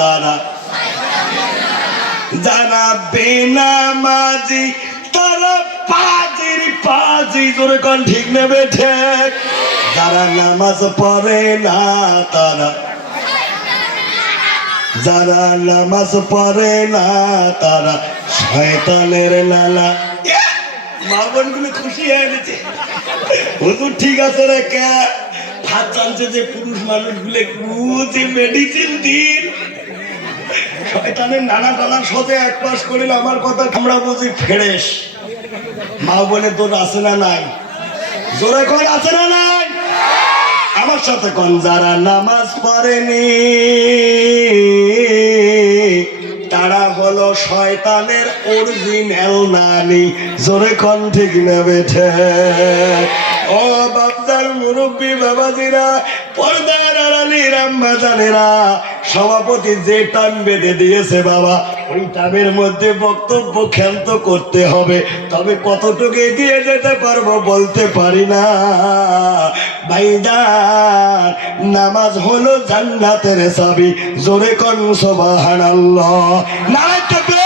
তারা। যারা বেনামাজি, তারা পাজির, পাজি, জোরে কোন, ঠিক নেবে ঠিক। যারা নামাজ পড়ে না, তারা যারা নামাজ পড়ে না, তারা শয়তানের লালা। খুশি হয়ে গেছে। হুজুর, ঠিক আছে রে কে? ভাত জানছে যে পুরুষ মানুষগুলো যে মেডিসিন দিন। শয়তানের নানা টানার সাথে এক পাশ করিল, আমার কথা আমরা বুঝি ফেরেস। মা বলে, তোর আছে না নাই? জোরে কর, আছে না নাই? আমার সাথে কোন যারা নামাজ পড়েনি। তারা হলো শয়তানের অরিজিনাল নানি। জোরে কোন ঠিক নেবে ও বাপদার মুরব্বী বাবাজিরা, পর্দার আড়ালি জানেরা সভাপতি যে টাইম বেঁধে দিয়েছে বাবা, ওই টাইমের মধ্যে বক্তব্য ক্ষান্ত করতে হবে। তবে কতটুকু এগিয়ে যেতে পারব বলতে পারি না। ভাইদার নামাজ হলো জান্নাতের চাবি। জোরে কন সোবাহানাল্লাহ। নারায় থাকবে